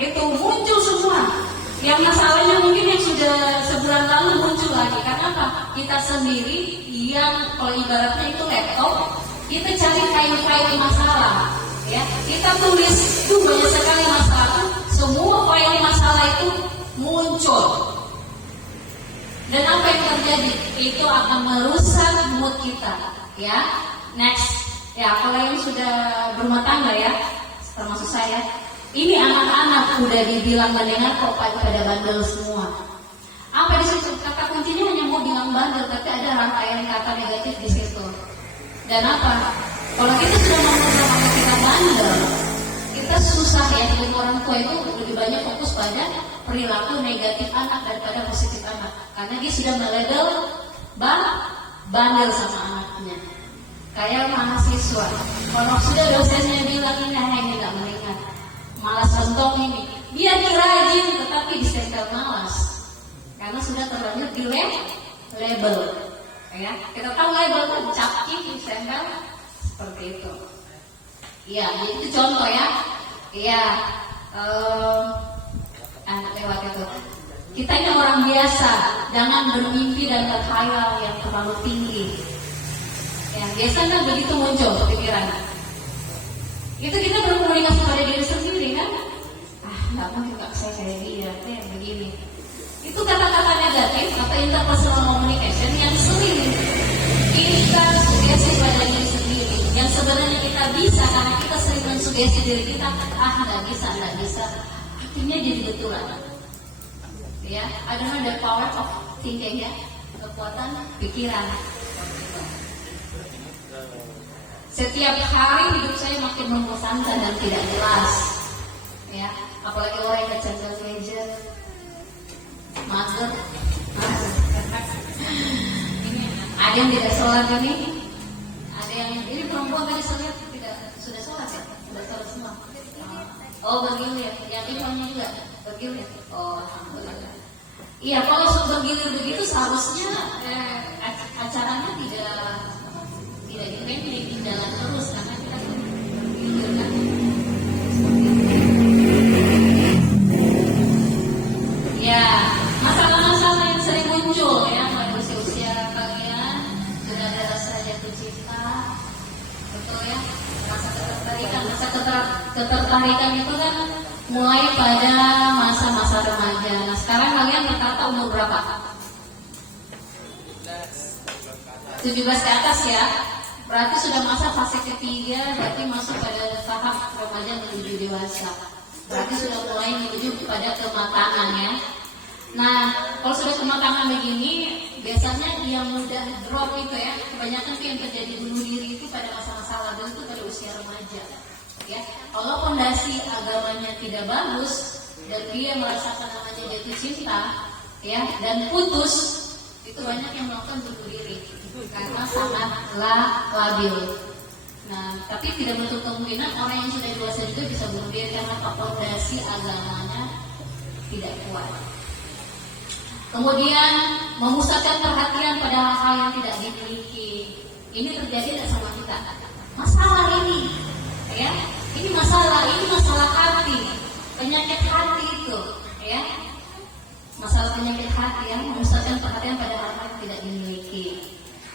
itu muncul semua. Yang masalahnya mungkin yang sudah sebulan lalu muncul lagi. Karena apa? Kita sendiri yang kalau ibaratnya itu laptop, kita cari file-file masalah, ya. Kita tulis itu banyak sekali masalah, semua file masalah itu muncul. Dan apa yang terjadi? Itu akan merusak mood kita, ya. Next, ya kalau yang sudah berumah tangga ya, termasuk saya. Ini anak-anak udah dibilang mendengar kok pada bandel semua. Apa di situ? Kata kuncinya hanya mau bilang bandel, tapi ada rangkaian kata negatif di situ. Dan apa? Kalau kita sudah memprogrammkan kita bandel, kita susah ya. Jadi orang tua itu lebih banyak fokus pada perilaku negatif anak daripada positif anak, karena dia sudah melabel bandel sama anaknya. Kayak mahasiswa, kalau sudah dosennya bilang ini nggak mendengar, malas mentong ini, dia rajin tetapi disempel malas, karena sudah terlanjur di label. Ya, kita tahu label kan capki disempel seperti itu. Iya, jadi itu contoh ya. Iya, lewat itu. Kita ini orang biasa, jangan bermimpi dan berkhayal yang terlalu tinggi. Ya, biasanya begitu muncul pikiran. Itu kita berkomunikasi pada diri sendiri kan? Nggak mungkin kak saya kayak dia, kayak begini. Itu kata-kata negatif atau interpersonal communication yang sering kita sugesti pada diri sendiri. Yang sebenarnya kita bisa karena kita sering mensugesti diri kita, nggak bisa. Artinya jadi betulan. Ya, ada the power of thinking ya, kekuatan pikiran. Setiap hari hidup saya makin membosankan dan tidak jelas, ya. Apalagi orang yang ngechat gadget, mager. Ada yang tidak sholat ini, ada yang ini perempuan tadi saya lihat tidak sudah sholat ya, sudah sholat semua. Oh bergilir, yang imannya juga bergilir. Oh alhamdulillah. Iya, kalau sudah bergilir begitu seharusnya acaranya tidak dipending, jalan terus karena kita bergilir kan. Ya, masalah-masalah yang sering muncul ya pada usia-usia kalian, sudah ada rasa jatuh cinta, betul ya, rasa ketertarikan itu kan mulai pada masa-masa remaja. Nah sekarang kalian rata-rata umur berapa? 17 ke atas ya. Berarti sudah masa fase ketiga, berarti masuk pada tahap remaja menuju dewasa. Berarti sudah mulai menuju pada kematangan ya. Nah, kalau sudah kematangan begini, biasanya yang mudah drop itu ya, kebanyakan tuh yang terjadi bunuh diri itu pada masa-masa labil itu pada usia remaja. Ya, kalau fondasi agamanya tidak bagus dan dia merasakan namanya jatuh cinta, ya, dan putus, itu banyak yang melakukan bunuh diri karena sangat labil. Nah, tapi tidak menutup kemungkinan orang yang sudah dewasa juga bisa bunuh diri karena fondasi agamanya tidak kuat. Kemudian memusatkan perhatian pada hal-hal yang tidak dimiliki. Ini terjadi sama kita. Masalah ini, ya, ini masalah hati, penyakit hati itu, ya, masalah penyakit hati yang memusatkan perhatian pada hal-hal yang tidak dimiliki.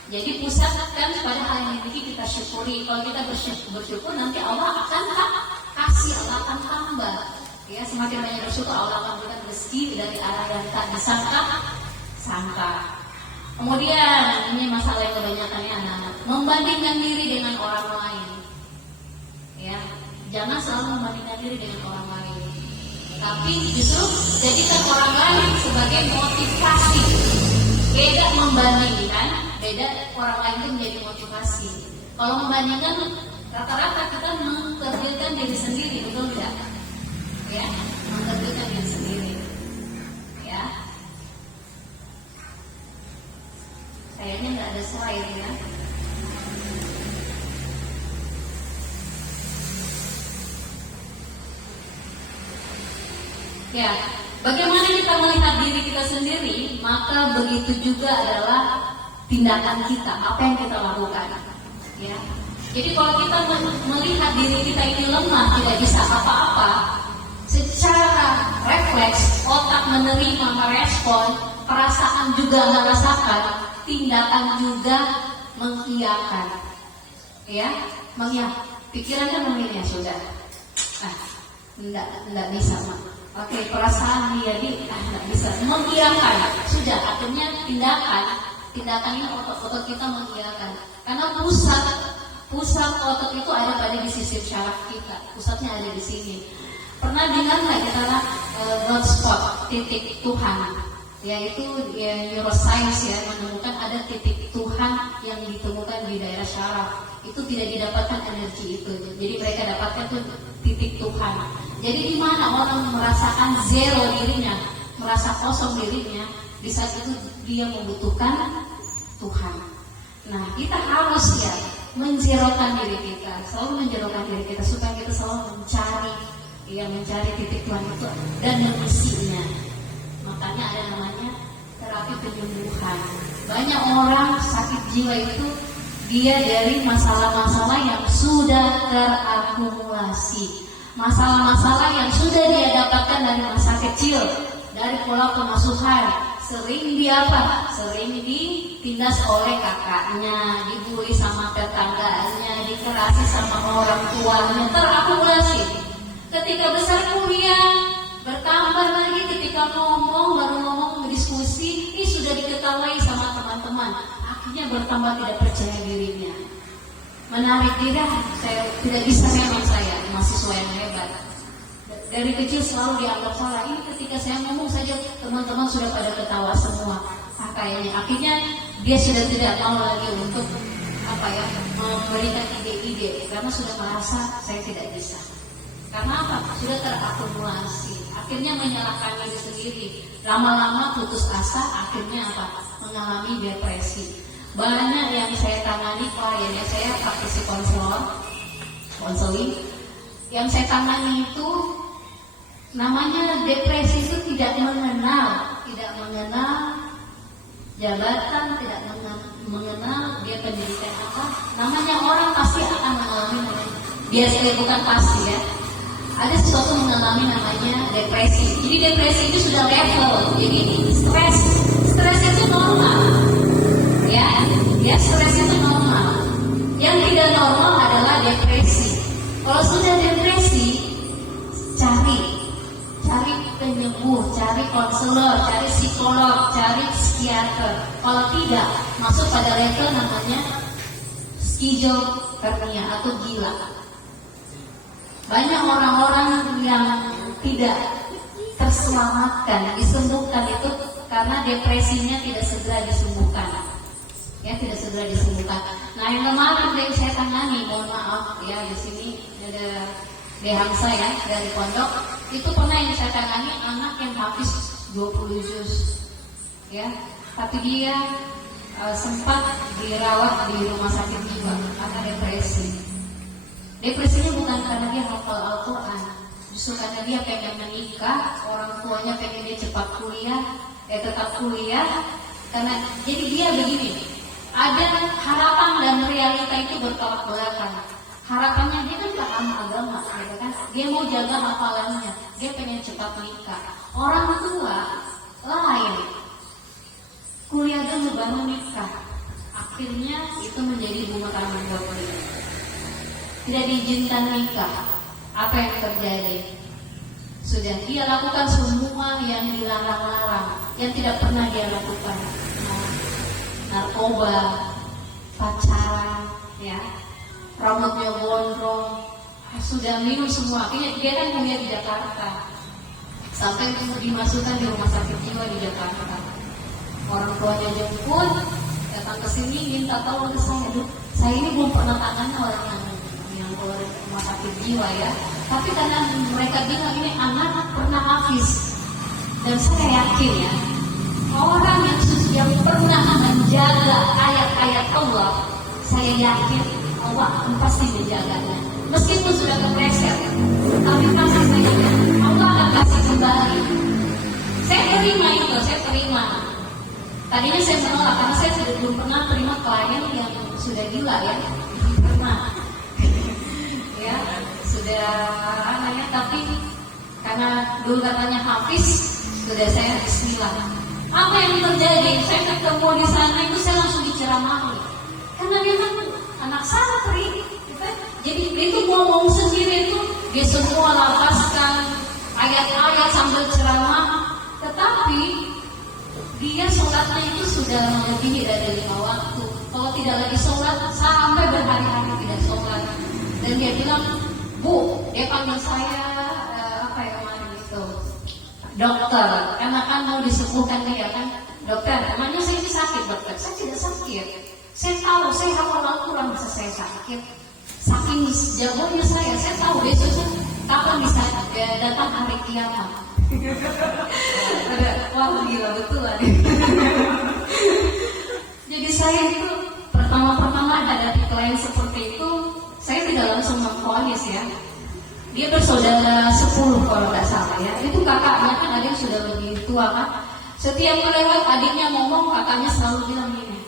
Jadi pusatkan pada hal yang dimiliki, kita syukuri. Kalau kita bersyukur nanti Allah akan kasih, Allah akan tambah. Ya, semakin banyak bersyukur Allah akan berikan rezeki dari arah yang tak disangka. Kemudian ini masalah yang kebanyakannya anak-anak, membandingkan diri dengan orang lain. Ya, jangan selalu membandingkan diri dengan orang lain. Tapi justru jadikan orang lain sebagai motivasi. Beda membandingkan, beda orang lain itu menjadi motivasi. Kalau membandingkan, rata-rata kita mengkerdilkan diri sendiri, betul tidak? Ya, mengkerdilkan diri sendiri. Ya, kayaknya nggak ada slide ya. Ya, bagaimana kita melihat diri kita sendiri, maka begitu juga adalah tindakan kita, apa yang kita lakukan. Ya, jadi kalau kita melihat diri kita ini lemah, tidak bisa apa-apa, secara refleks, otak menerima, merespon, perasaan juga merasakan, tindakan juga mengiyakan. Ya, mengiyakan. Pikiran kan memilih sudah. Enggak bisa mah. Oke, perasaan dia enggak bisa. Mengiyakan. Sudah, akhirnya tindakan ini otot kita mengiyakan. Karena pusat otot itu ada pada di sisi syaraf kita. Pusatnya ada di sini. Pernah dengar nggak kita God spot, titik Tuhan? Yaitu neuroscience ya, menemukan ada titik Tuhan yang ditemukan di daerah syaraf. Itu tidak didapatkan energi itu. Jadi mereka dapatkan tuh titik Tuhan. Jadi di mana orang merasakan zero dirinya, merasa kosong dirinya, di saat itu dia membutuhkan Tuhan. Nah, kita harus ya menjerokan diri kita, selalu menjerokan diri kita supaya kita selalu mencari titik Tuhan itu dan mengisinya. Makanya ada namanya terapi penyembuhan. Banyak orang sakit jiwa itu dia dari masalah-masalah yang sudah terakumulasi, masalah-masalah yang sudah dia dapatkan dari masa kecil, dari pola pengasuhan, sering ditindas oleh kakaknya, dibully sama tetangganya, dikerasi sama orang tuanya, terakumulasi. Ketika besar kuliah, bertambah lagi ketika baru ngomong berdiskusi, ini sudah diketahui sama teman-teman. Akhirnya bertambah tidak percaya dirinya. Menarik diri, saya tidak bisa memang saya mahasiswa yang hebat. Dari kecil selalu dianggap salah. Ini ketika saya ngomong saja teman-teman sudah pada ketawa semua. Kayaknya akhirnya dia sudah tidak mau lagi untuk memberikan ide-ide karena sudah merasa saya tidak bisa. Karena apa? Sudah terakumulasi. Akhirnya menyalahkan diri sendiri. Lama-lama putus asa, akhirnya mengalami depresi. Banyak yang saya tangani kliennya, saya praktisi konseling. Yang saya tangani itu namanya depresi itu tidak mengenal jabatan, tidak mengenal dia pendidikan apa. Namanya orang pasti akan mengalami biasanya bukan pasti ya. Ada sesuatu mengalami namanya depresi. Jadi depresi itu sudah level. Jadi stres itu normal. Ya stres itu normal. Yang tidak normal adalah depresi. Kalau sudah depresi, cari penyembuh, cari konselor, cari psikolog, cari psikiater. Kalau tidak, masuk pada level namanya skizofrenia atau gila. Banyak orang-orang yang tidak terselamatkan, disembuhkan itu karena depresinya tidak segera disembuhkan. Ya, tidak segera disembuhkan. Nah, yang kemarin yang saya tangani, mohon maaf ya, di sini ada Dehamsa ya dari pondok. Itu pernah yang saya tangani anak yang habis 20 juz. Ya, tapi dia sempat dirawat di rumah sakit jiwa karena depresi. Depresinya bukan karena dia hafal Al-Quran, justru karena dia pengen menikah, orang tuanya pengen dia cepat kuliah, tetap kuliah. Karena jadi dia begini, ada harapan dan realita itu bertolak belakang. Harapannya dia kan paham agama, ya kan? Dia mau jaga hafalannya, dia pengen cepat nikah. Orang tua lain, kuliah dulu baru nikah. Akhirnya itu menjadi bumerang buat dia. Tidak diizinkan nikah. Apa yang terjadi? Sudah dia lakukan semua yang dilarang-larang, yang tidak pernah dia lakukan. Narkoba, pacaran, ya, rambutnya gondrong, sudah minum semua. Akhirnya dia kan kuliah di Jakarta, sampai dimasukkan di rumah sakit jiwa di Jakarta. Orang tuanya jemput, datang ke sini minta tolong ke saya. Saya ini belum pernah tangani orang yang keluar rumah sakit jiwa ya. Tapi karena mereka bilang ini anak pernah hafiz, dan saya yakin ya, orang yang pernah menjaga ayat-ayat Allah, saya yakin Allah pasti menjaganya. Meskipun sudah kepleset, tapi pasti saya yakin Allah akan kasih kembali. Saya terima. Tadinya saya menolak karena saya belum pernah terima klien yang sudah gila ya, belum pernah. Ya, sudah tapi Karena dulu katanya Hafiz, sudah saya bismillah. Apa yang terjadi? Saya ketemu di sana itu saya langsung diceramahi. Karena dia kan anak santri, jadi itu ngomong sendiri itu dia semua lapaskan ayat-ayat sambil ceramah. Tetapi dia sholatnya itu sudah melebihi dari 5 waktu. Kalau tidak lagi sholat sampai berhari-hari tidak sholat. Dan dia bilang, Bu, dia panggil saya apa ya kemarin itu, dokter, karena kan mau disembuhkan dia kan. Dokter, emangnya saya ini sakit dokter? Saya tidak sakit. Saya tahu, saya hafal Al-Quran masa saya sakit. Saking jagonya saya tahu besoknya kapan bisa datang hari kiamat. Wah gila betulan. Jadi saya itu pertama-tama hadapi klien seperti itu, saya tidak langsung memvonis ya. Dia bersaudara 10 kalau nggak salah ya. Itu kakaknya kan ada yang sudah lebih tua kan. Setiap melewat adiknya ngomong, kakaknya selalu bilang gini.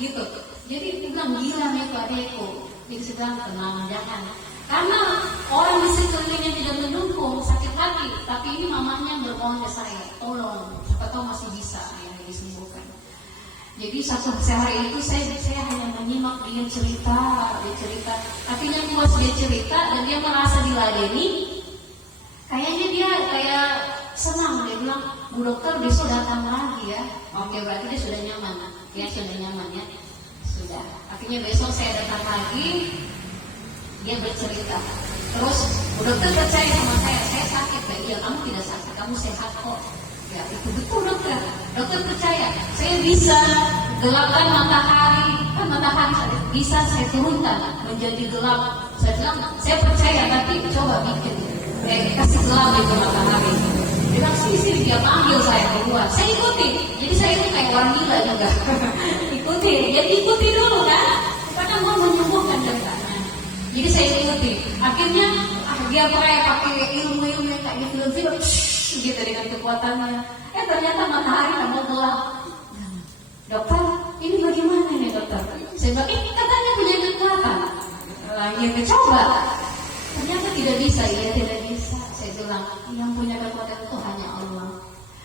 Gitu. Jadi dia bilang gila nih Pak Deko. Jadi saya bilang tenang jangan. Karena orang di sekelilingnya tidak mendukung, sakit hati. Tapi ini mamanya bermohon ke saya, tolong, siapa tahu masih bisa ya disembuhkan. Jadi satu sehari itu saya hanya menyimak dia cerita. Akhirnya puas dia cerita dan dia merasa diladeni. Kayaknya dia kayak senang, dia bilang, Bu dokter besok datang lagi ya. Oke berarti dia sudah nyaman. Ya sudah nyaman ya. Sudah. Akhirnya besok saya datang lagi. Dia bercerita. Terus Bu dokter percaya sama saya sakit. Iya kamu tidak sakit, kamu sehat kok. Ya itu betul dokter. Dokter percaya. Saya bisa gelapkan matahari. Kan matahari bisa saya turunkan menjadi gelap. Saya bilang saya percaya tapi coba bikin. Kasih gelap itu matahari. Dia bilang sini dia panggil saya keluar. Saya ikuti. Jadi saya itu kayak orang gila juga. Ikuti dulu kan. Karena mau menyembuhkan dekatnya. Jadi saya ikuti. Akhirnya dia pakai ilmu-ilmu yang kayak gitu gitu dengan kekuatannya. Ternyata matahari nggak mau gelap. Dokter, ini bagaimana nih dokter? Saya bilang, katanya punya kekuatan. Lagi coba. Ternyata tidak bisa, ya tidak bisa. Saya bilang, yang punya kekuatan itu hanya Allah.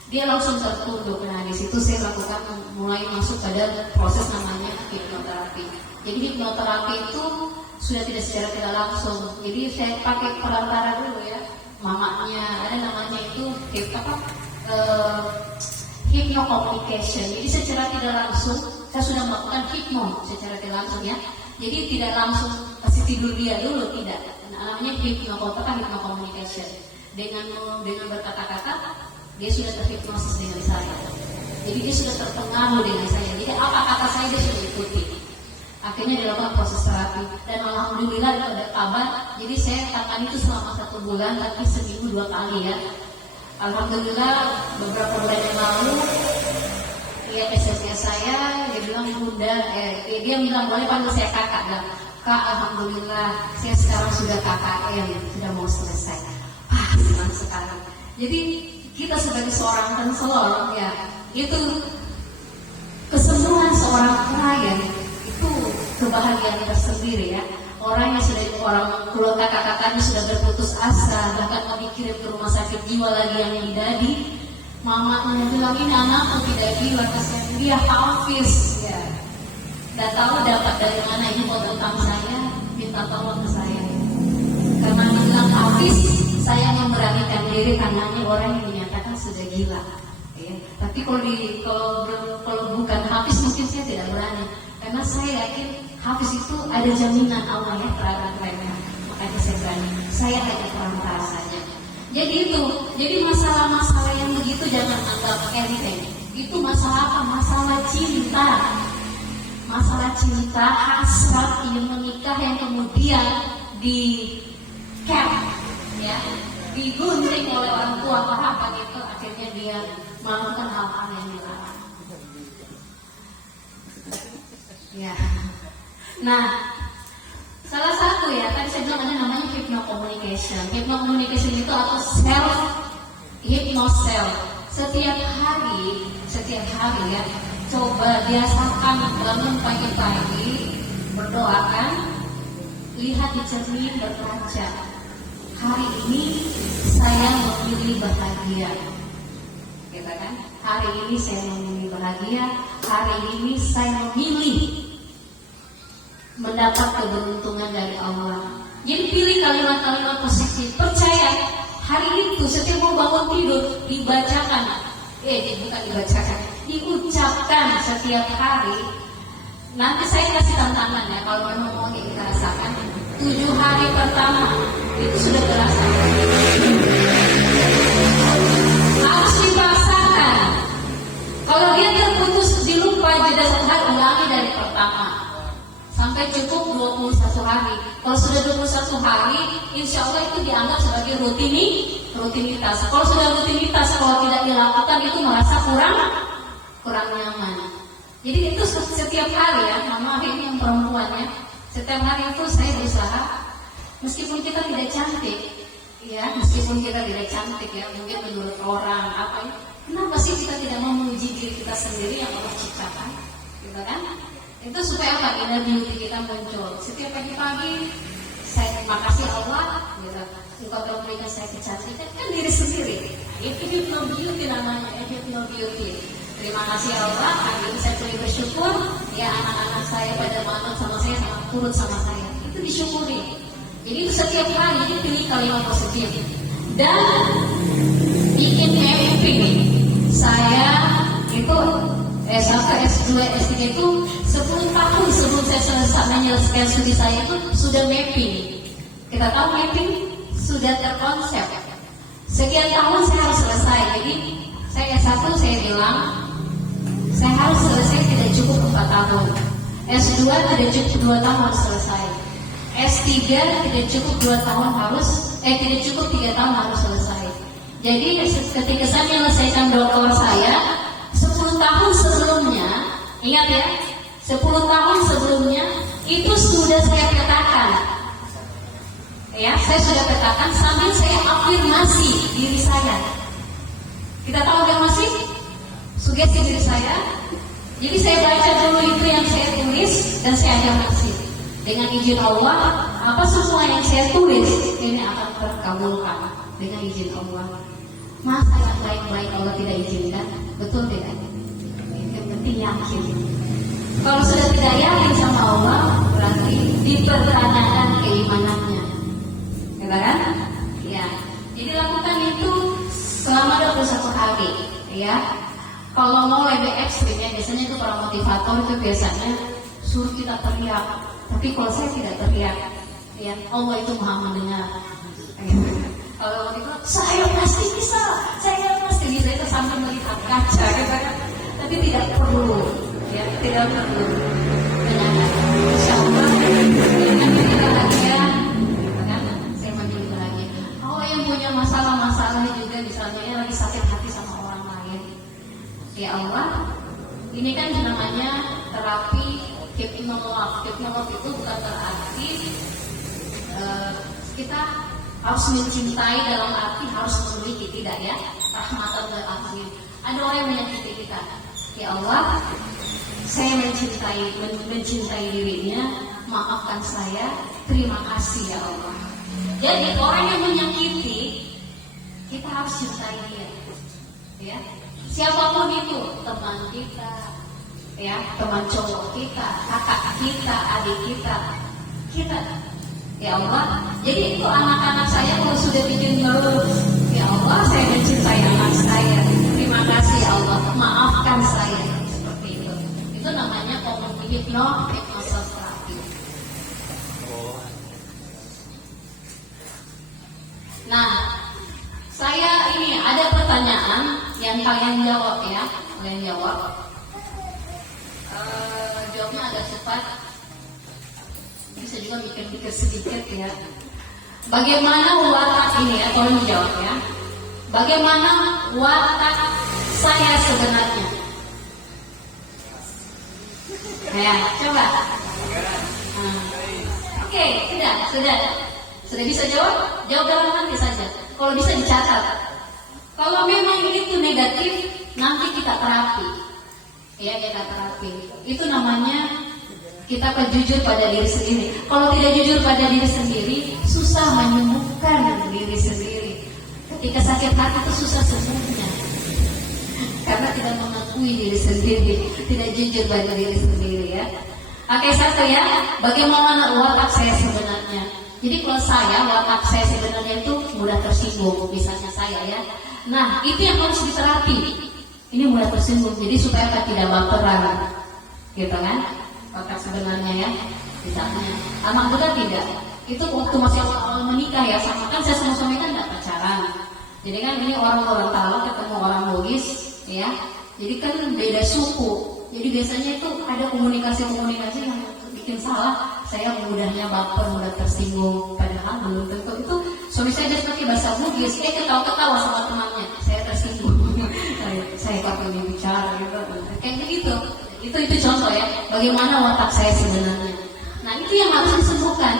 Dia langsung tertunduk. Nah di situ saya lakukan mulai masuk pada proses namanya hipnoterapi. Jadi hipnoterapi itu sudah tidak secara tidak langsung. Jadi saya pakai perantara dulu ya, mamanya ada namanya itu hypno-communication. Jadi secara tidak langsung saya sudah melakukan hipno secara tidak langsung ya. Jadi tidak langsung kasih tidur dia dulu tidak. Namanya hypno-communication. Dengan berkata-kata dia sudah terhipnosis dengan saya. Jadi dia sudah terpengaruh dengan saya. Jadi apa kata saya dia sudah ikuti. Akhirnya dilakukan proses terapi dan alhamdulillah ada kabar. Jadi saya tangani itu selama 1 bulan tapi seminggu 2 kali ya. Alhamdulillah beberapa bulan yang lalu dia SMS saya, dia bilang bunda, dia bilang boleh panggil saya kakak dan Kak, alhamdulillah saya sekarang sudah KKM, sudah mau selesai. Senang sekali. Jadi kita sebagai seorang konselor ya, itu kesembuhan seorang klien itu kebahagiaan tersendiri ya. Orang yang sudah kalau kakak-kakaknya sudah berputus asa, bahkan mau dikirim ke rumah sakit jiwa lagi yang didadi, mamanya bilang ini anakku tidak gila, kasihan dia Hafiz ya. Tidak tahu dapat dari mana ini mau utang saya, minta tolong ke saya. Karena bilang Hafiz, saya memberanikan diri karena orang yang dinyatakan sudah gila. Ya. Tapi kalau bukan Hafiz mungkin saya tidak berani, karena saya yakin Hafiz itu ada jaminan Allah ya terhadap mereka. Makanya saya berani. Saya hanya perantara saja. Jadi masalah-masalah yang begitu jangan anggap enteng. Itu masalah apa? Masalah cinta. Masalah cinta, hasrat ingin menikah yang kemudian di cap, ya, digunting oleh orang tua harapan itu akhirnya dia melakukan hal-hal yang dilarang. Ya. Nah, salah satu ya, tadi saya bilang ada namanya hypno-communication. Hypno-communication itu atau self-hypnoself. Setiap hari ya, coba biasakan bangun pagi-pagi, berdoakan, lihat di cermin berkaca. hari ini saya memilih bahagia. Gitu kan? Hari ini saya memilih bahagia, hari ini saya memilih mendapat keberuntungan dari Allah. Jadi pilih kalimat-kalimat positif. Percaya hari itu setiap mau bangun tidur dibacakan, bukan dibacakan, diucapkan setiap hari. Nanti saya kasih tantangan ya, kalau memang mau kita rasakan 7 hari pertama itu sudah terasa. Harus dipaksakan. Kalau dia terputus dilupa jeda 1 hari, ulangi dari pertama sampai cukup 21 hari. Kalau sudah 21 hari, insya Allah itu dianggap sebagai rutinitas. Kalau sudah rutinitas, kalau tidak dilakukan itu merasa kurang nyaman. Jadi itu setiap hari ya, mama ini yang perempuannya, setiap hari itu saya berusaha, meskipun kita tidak cantik, ya, meskipun kita tidak cantik ya, mungkin menurut orang apa ya, kenapa sih kita tidak memuji diri kita sendiri yang Allah ciptakan, gitu kan? Itu supaya apa? Inner beauty kita muncul. Setiap pagi-pagi saya terima kasih Allah, gitu. Engkau telah memberikan saya kecantikan, kan diri sendiri. Itu hypno beauty namanya, hypno beauty. Terima kasih Allah, hari ini saya boleh bersyukur. Ya anak-anak saya pada manut sama saya, sangat turut sama saya. Itu disyukuri. Jadi setiap hari ini pilih kalimat positif dan bikin mimpi. Saya itu S1, S2, S3 itu 10 tahun sebelum saya selesai menyelesaikan studi saya itu sudah mapping. Kita tahu mapping sudah terkonsep. Sekian tahun saya harus selesai. Jadi saya S1 saya bilang saya harus selesai tidak cukup 4 tahun. S2 tidak cukup 2 tahun harus selesai. S3 tidak cukup 2 tahun tidak cukup 3 tahun harus selesai. Jadi ketika saya menyelesaikan doktor saya 10 tahun sebelumnya, ingat ya, 10 tahun sebelumnya itu sudah saya petakan. Ya, saya sudah petakan sambil saya afirmasi diri saya. Kita tahu afirmasi? Sugesti diri saya. Jadi saya baca dulu itu yang saya tulis dan saya afirmasi. Dengan izin Allah, apa semua yang saya tulis ini akan terkabulkan dengan izin Allah. Masa yang baik-baik Allah tidak izinkan? Betul tidak? Yang penting yakin. Kalau sudah tidak yakin sama Allah, berarti dipertanyakan keimanannya. Ya kan? Ya. Jadi lakukan itu selama 21 hari, ya. Kalau mau lebih ekstrimnya, biasanya itu para motivator itu biasanya suruh kita teriak. Tapi kalau saya tidak teriak, ya Allah itu maha mendengar. Kalau itu saya pasti bisa, saya pasti bisa, itu sampai melihat kaca, tapi tidak perlu, ya tidak perlu. Insya Allah dengan diri bahagia, kan? Saya menjadi bahagia. Oh yang punya masalah juga misalnya lagi sakit hati sama orang lain, ya Allah, ini kan namanya terapi hipnolog. Hipnolog itu bukan berarti kita harus mencintai dalam arti harus memiliki, tidak ya, rahmatan lil alamin. Ada orang yang menyakiti kita, ya Allah, saya mencintai dirinya, maafkan saya, terima kasih ya Allah. Jadi orang yang menyakiti kita harus cintai dia, ya. Siapapun itu, teman kita, ya, teman cowok kita, kakak kita, adik kita, ya Allah. Jadi itu anak-anak saya kalau sudah bikin ngeluh, ya Allah, saya mencintai anak saya, terima kasih ya Allah, maafkan saya, seperti itu. Itu namanya kognitif hipnosis terapi. Nah, saya ini ada pertanyaan yang kalian jawab ya, kalian jawab. Jawabnya agak cepat, bisa juga mikir-mikir sedikit ya. Bagaimana watak ini ya, tolong dijawab ya. Bagaimana watak saya sebenarnya? Ya, coba. Oke, sudah bisa jawab? Jawab dalam hati saja. Kalau bisa dicatat. Kalau memang itu negatif, nanti kita terapi. Ya, kita terapi. Itu namanya kita jujur pada diri sendiri. Kalau tidak jujur pada diri sendiri, susah menyembuhkan diri sendiri. Ketika sakit hati itu susah sembuhnya, karena tidak mengakui diri sendiri, tidak jujur pada diri sendiri ya. Oke, satu ya, bagaimana watak saya sebenarnya. Jadi kalau saya, watak saya sebenarnya itu mudah tersinggung, misalnya saya ya. Nah, itu yang harus diterapi. Ini mudah tersinggung, jadi supaya tidak baperan, gitu kan? Watak sebenarnya ya, misalnya. Amak juga tidak. Itu waktu masih awal menikah ya, sama kan saya sama suami kan nggak pacaran. Jadi kan ini orang tahu ketemu orang Bugis, ya. Jadi kan beda suku. Jadi biasanya itu ada komunikasi yang bikin salah. Saya mudahnya baper, mudah tersinggung. Padahal belum tentu itu. Suami saya jadi pakai bahasa Bugis, ketawa-ketawa sama temannya. Saya tersinggung. Saya kok ini bicara gitu. Kayak gitu. Itu contoh ya. Bagaimana watak saya sebenarnya. Nah itu yang harus disembuhkan.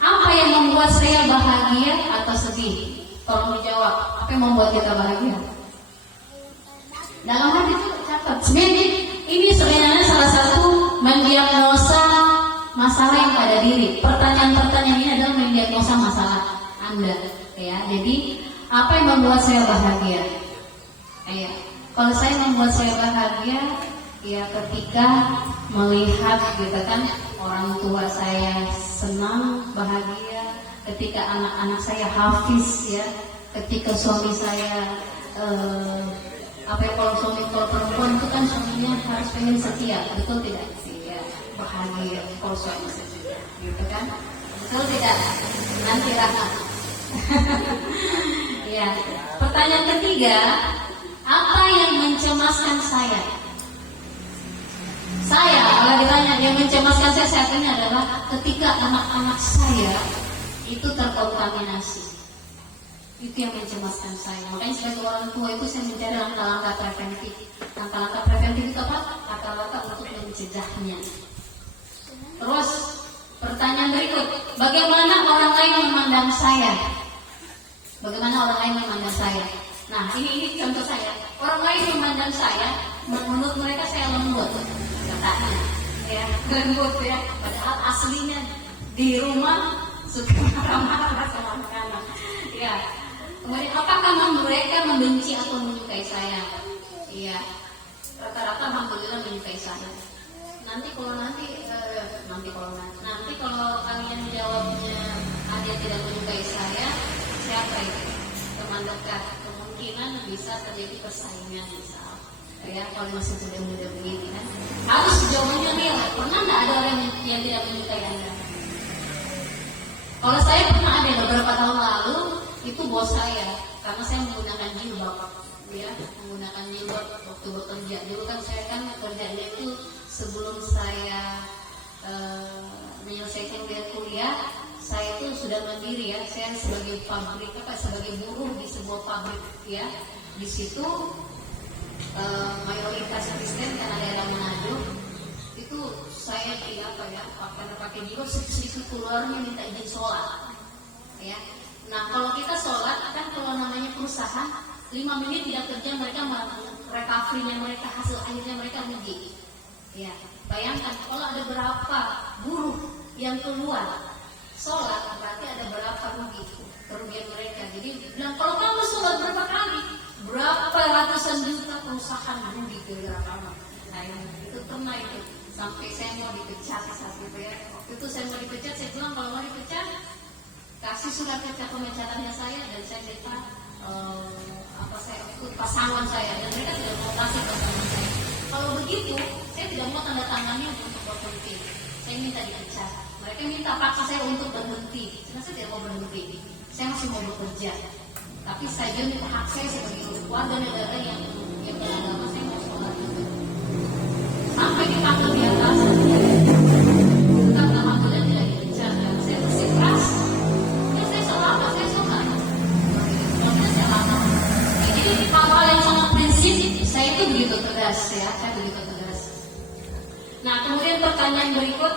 Apa yang membuat saya bahagia atau sedih? Tolong dijawab. Apa yang membuat kita bahagia? Dalam hati itu catat. Sebenarnya ini sebenarnya salah satu mendiagnosa masalah yang pada diri. Pertanyaan-pertanyaan ini adalah mendiagnosa masalah Anda. Ya, jadi apa yang membuat saya bahagia? Ya, kalau saya membuat saya bahagia, ya ketika melihat gitu kan orang tua saya senang, bahagia, ketika anak-anak saya hafiz ya, ketika suami saya kalau perempuan itu kan suaminya harus pengen setia, betul tidak? Ya, bahagia kalau suami setia, gitu kan? Betul tidak? Nanti Rana. Ya. Pertanyaan ketiga, apa yang mencemaskan saya? Saya, kalau ditanya yang mencemaskan saya saat ini adalah ketika anak-anak saya itu terkontaminasi. Itu yang mencemaskan saya. Makanya sebagai orang tua itu saya mencari langkah-langkah preventif. Langkah-langkah preventif itu apa? Langkah-langkah untuk mencegahnya. Terus pertanyaan berikut, bagaimana orang lain memandang saya? Bagaimana orang lain memandang saya? Nah ini contoh saya. Orang lain memandang saya, menurut mereka saya lembut, katanya, ya lembut ya. Padahal aslinya di rumah suka marah-marah sama anak-anak. Ya. Kemudian apakah mereka membenci atau menyukai saya? Iya, rata-rata alhamdulillah menyukai saya. Nanti kalau kalian jawabnya ada yang tidak menyukai saya, siapa itu? Teman dekat. Kemungkinan bisa terjadi persaingan misal. Ya, kalau masih muda-muda begini kan, harus jawabannya real. Pernah nggak ada orang yang tidak menyukai Anda? Kalau saya pernah ada beberapa tahun lalu. Itu bos saya, karena saya menggunakan jilbab, ya, menggunakan jilbab waktu bekerja. Dulu kan saya kan kerjanya itu sebelum saya menyelesaikan kuliah, saya itu sudah mandiri ya. Saya sebagai sebagai buruh di sebuah pabrik ya. Di situ mayoritas Kristen karena daerah Manado. Itu saya pakai jilbab sedikit keluarnya minta izin sholat, ya. Nah kalau kita sholat kan kalau namanya perusahaan 5 menit tidak kerja mereka recovery-nya mereka, hasil akhirnya mereka rugi. Ya, bayangkan kalau ada berapa buruh yang keluar sholat berarti ada berapa kerugian mereka. Jadi bilang kalau kamu sholat berapa kali, berapa ratusan juta perusahaan rugi gara-gara kamu. Nah itu pernah itu sampai saya mau dipecat saat itu ya. Waktu itu saya mau dipecat, saya bilang kalau mau dipecat kasih surat pemecatannya saya dan saya minta pasangan saya dan mereka tidak mau kasih pasangan saya. Kalau begitu, saya tidak mau tanda tangannya untuk berhenti. Saya minta dipecat. Mereka minta paksa saya untuk berhenti. Saya tidak mau berhenti. Saya masih mau bekerja. Tapi saya minta hak saya sebagai warga negara yang beragama, saya mau sholat. Sampai dipanggil di atas. Alhamdulillah tidak dipecat. Saya bersikeras. Jadi hal-hal yang sangat prinsip saya itu begitu tegas ya, saya begitu tegas. Nah kemudian pertanyaan berikut,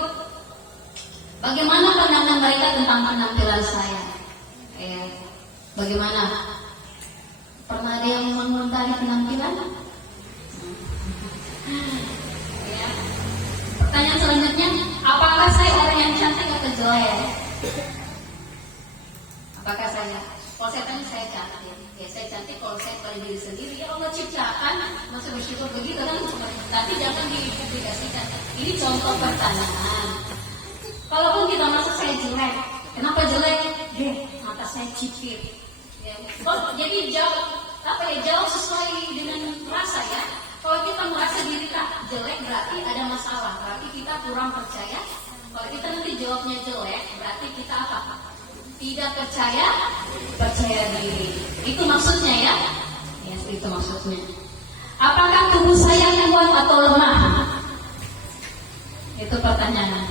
bagaimana pandangan mereka tentang penampilan saya? Bagaimana? Pernah ada yang mengomentari penampilan? Ya. Pertanyaan selanjutnya, apakah saya orang yang cantik atau jelek? Apakah kalau saya tanya saya cantik, ya saya cantik kalau saya pada diri sendiri, ya Allah ciptakan, masa bersyukur begitu kan? Tapi jangan dipublikasikan. Ini contoh pertanyaan. Kalaupun kita merasa saya jelek, kenapa jelek? Mata saya cipir. Ya. Jadi jawab sesuai dengan rasa ya. Kalau kita merasa diri kita jelek berarti ada masalah, berarti kita kurang percaya. Kalau kita nanti jawabnya jelek, berarti kita apa? Tidak percaya diri. Itu maksudnya ya? Ya, itu maksudnya. Apakah tubuh saya kuat atau lemah? Itu pertanyaan.